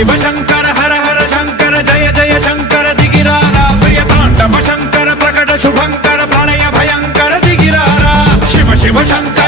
शिव शंकर हर हर शंकर जय जय शंकर दिगिरारा प्रिय तांडव शंकर प्रकट शुभंकर प्रलय भयंकर दिगिरारा शिव शिव शंकर